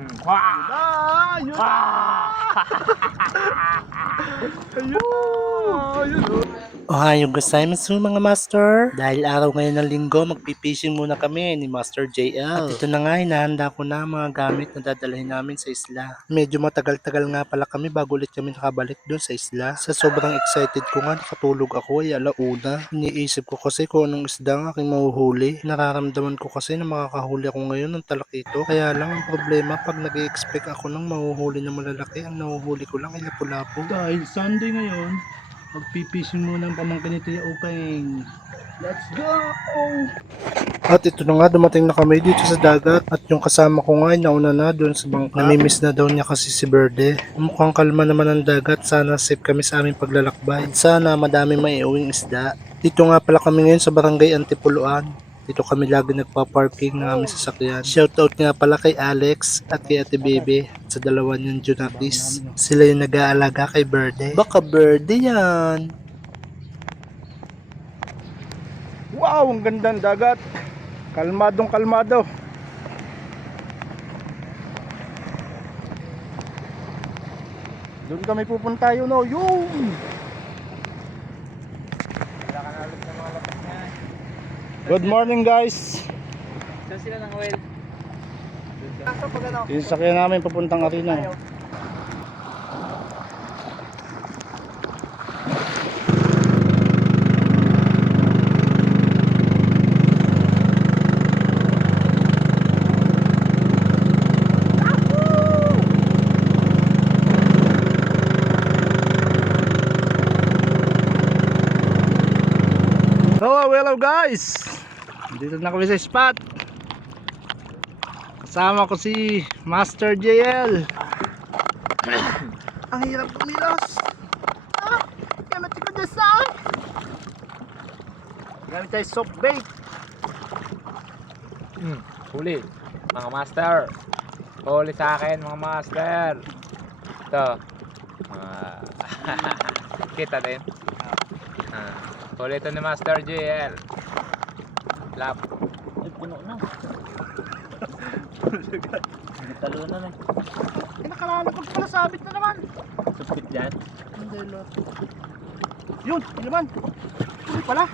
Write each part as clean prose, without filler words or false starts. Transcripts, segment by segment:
Yun na! Ayun! Ohayong gozaimasu mga master. Dahil araw ngayon ng linggo, magpipishing muna kami ni Master JL. At ito na nga, hinahanda ko na ang mga gamit na dadalhin namin sa isla. Medyo matagal-tagal nga pala kami bago ulit kami nakabalik doon sa isla. Sa sobrang excited ko nga, nakatulog ako ay alauna. Iniisip ko kasi kung anong isda ang aking mahuhuli. Nararamdaman ko kasi na makakahuli ako ngayon ng talakito. Kaya lang ang problema, pag nag-expect ako ng mahuhuli na malalaki, ang nahuhuli ko lang ay lapu-lapu. Dahil Sunday ngayon, magpipising muna ang pamangkin ni Tia Upeng. Let's go! At ito na nga, dumating na kami dito sa dagat. At yung kasama ko nga ay nauna na doon sa bangka. Namimiss na daw niya kasi si Berde. Mukhang kalma naman ang dagat. Sana safe kami sa aming paglalakbay. At sana madami maiuwing isda. Dito nga pala kami ngayon sa barangay Antipuluan. Dito kami lagi nagpa-parking ng aming sasakyan. Shoutout nga pala kay Alex at kay Ate Bebe at sa dalawa niyang Junatis. Sila yung nag-aalaga kay Berde. Baka Berde yan. Wow, ang ganda ng dagat. Kalmadong kalmado. Doon kami pupunta yun, oh. Yun! Good morning, guys. Saan sila ng oil? Yung sakyan namin papuntang Arena. Hello guys. Dito na kami sa spot. Kasama ko si Master JL. Ang hirap kumilos. Gamit ko dyan saan. Gamit tayo soft bait. Huli, mga master. Huli sa akin, mga master. Ito. Kita din. Huli ito ni Master JL. Lap. Ay, puno na. Talunan eh. Nakalala ko pala sabit na naman. Supit yan. Hindi lot. Yun, yun naman. Huli pala.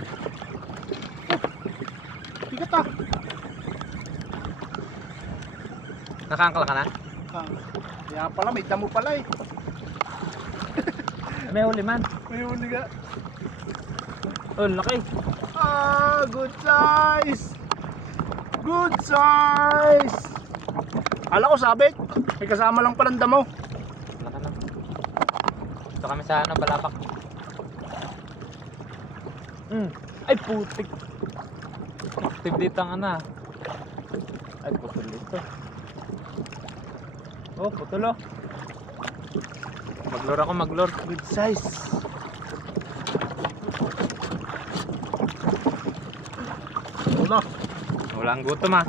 Bigat ah. Nakangkala ka na? Kaya pala, may damo pala eh. May huli man. May huli ka. Oh, laki. Good size. Good size. Kala ko sabit. May kasama lang palang damo. Laki na. Ito kami sa Balapak. Ay, putik. Active dito ang ana. Ay, putol dito. Oh, putol oh. Maglor ako, maglor. Good size. Wala. Wala ang gutom ah.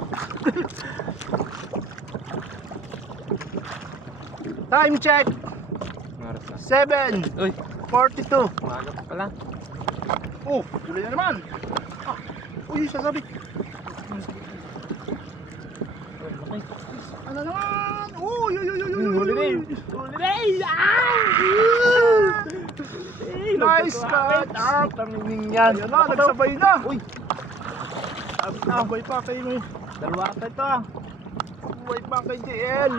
Time check. Maras na. 7:42. Uy, umaga pa pala. Oh, tuloy na naman. Uy, sasabi. Ano naman? Uy, uy, uy, uy, uy. Huli na yun. Huli na yun. Nice catch. Tamining yan. Ayan na, nagsabay na. Uy. Sabay pa kayo mo. Dalawa ata ito ah. Sabay pa kay JL.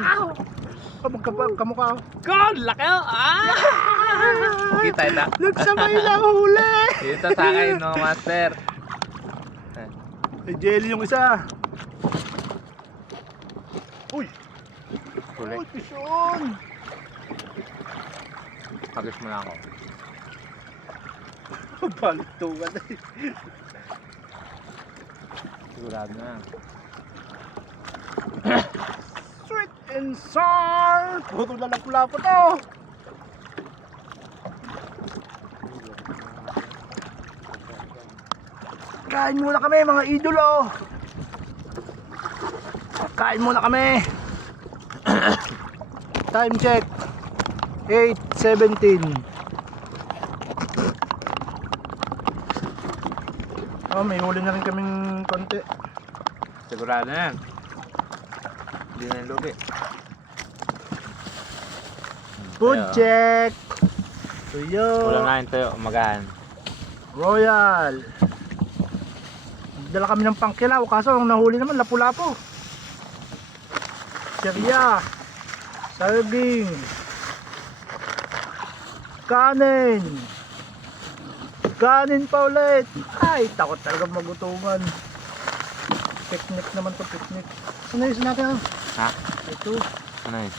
Kamukha. God, laki oh. Kita ito. Nagsabay na huli. Dito sa akin no, master. Kay JL yung isa. Uy. Huli. Uy, pisyon. Pagis mo na ako. Balitugan na eh. Sigurado na. Sweet and sour. Puro na lapu-lapu to. Kain muna kami mga idolo. Kain muna kami. Time check 8:17. Oh, may huli na rin kaming konti. Sigurado na yan. Hindi na yung lugi. Food Tayo. check. Tuyo. Ulam namin tayo, umagahan. Royal. Nagdala kami ng pangkilaw kaso ang nahuli naman lapu-lapo. Sirya. Saging. Kanin. Kanin pa ulit. Ay, takot talaga magutungan. Picnic naman to, picnic. Ano yung natin? Ha? Ito. Ano yun?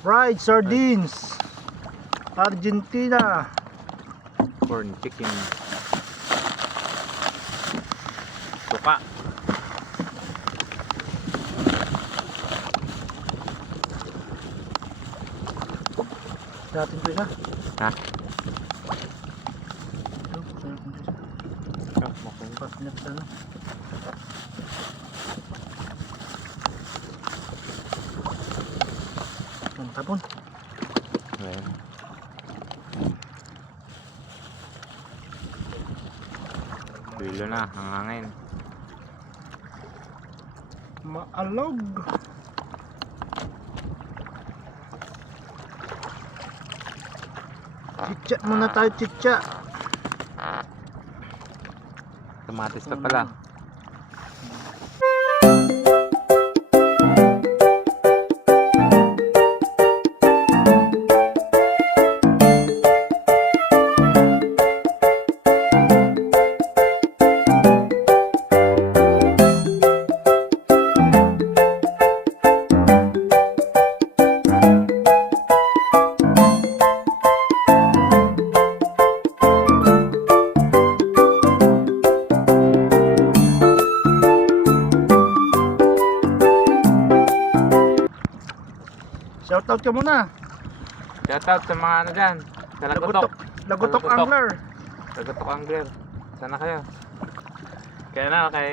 Fried sardines. Argentina. Corn chicken. Suka. Natin ito isa. Ha? Ito, natin ito isa. Oh, makong pa. Pagnet ano. Ang tapon. Ayan. Bilo na, ang hangin. Maalog. Chicha muna tayo, chicha. Kamatis pa pala. Shoutout ka muna. Shoutout sa mga ano dyan. Sa Lagutok. Lagutok Lagutok. angler. Lagutok angler. Sana kayo. Kaya na kay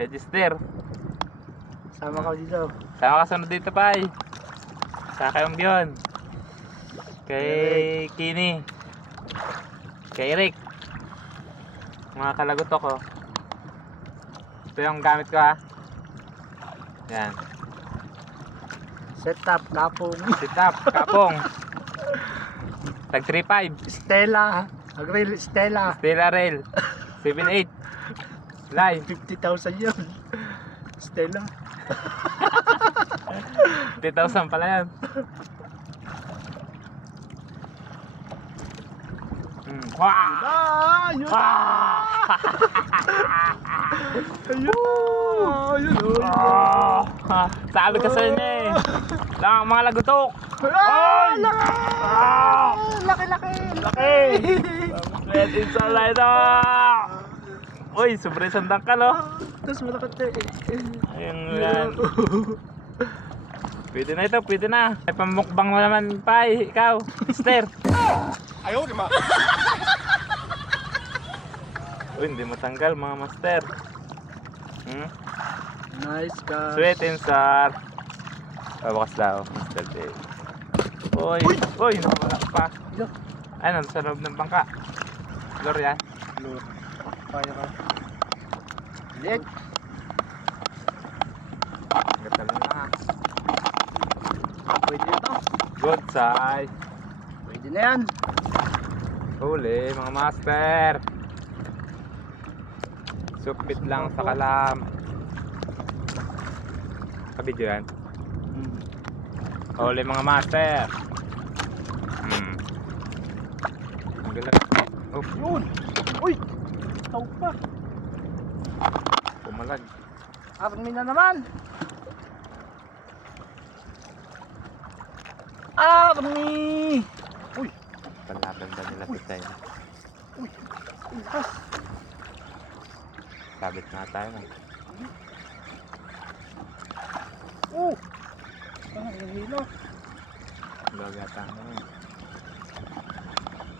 Register. Sama ka dito. Sama ka sunod dito pa eh. Sa kayong Bion. Kay Kini. Kay Eric. Mga kalagutok ko. Ito yung gamit ko ha. Yan. Setup, kapong. Sit up, kapong. Tag 3.5. Stella. Agril Stella. Stella Rail. 7.8. Live. 50,000 yun. Stella. 50,000 pala yan. Wah! Ah, yun. Wah! Ayun. Ayun. Ah, sabi ka sa inyo eh. Lang mga lagutok. Ay! Ah! Laki! Laki! Red inside ito. Uy, sobre sandang ka no? Tapos malaki Ayun yan. Pwede na ito, pwede na. May pamukbang mo naman pa ikaw. Mister. Ayaw, di ma. Uy, hindi matanggal mga master. Nice ka. Sweet and sour. Bakas daw, Master J. Uy, nawala pa. Ay, nasa loob ng bangka. Lor yan. Kaya ka. Lit. Gatal na. Pwede na to. Good size. Pwede na yan. Huli, mga master. Supit lang sa kalam. Kabidyo yan. Huli mga master. Ang galang. Oh, Yun. Uy. Tawag pa. pumalag. Army na naman. Army. Uy. Palaban ba nila kita yun? Uy. Lakas. Sabit na tayo na. Ang hilo. Gagata mo.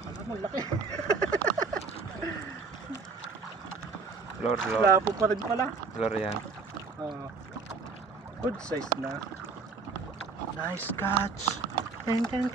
Alam mo, laki. Lor. Lapo pa rin pala. Lor yan. Good size na. Nice catch. Ten. Ten.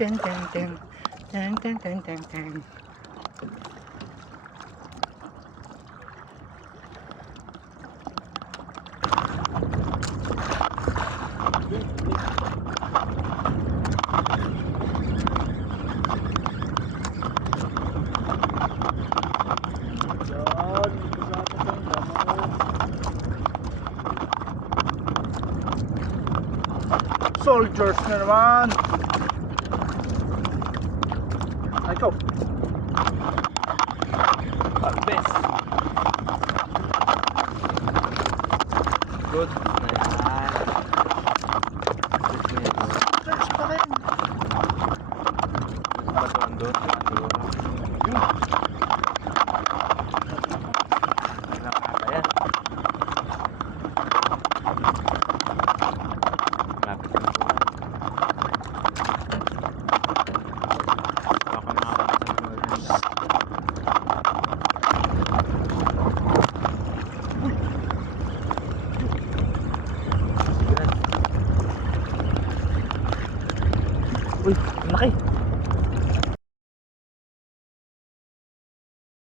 soldiers na naman. Ay, ikaw. Best. Good. Ayan. Good na ito. Search pa rin. Batuan doon. Siguro. Ilang ata yan. Lapit na po. Baka makakasama. Uy, ang laki.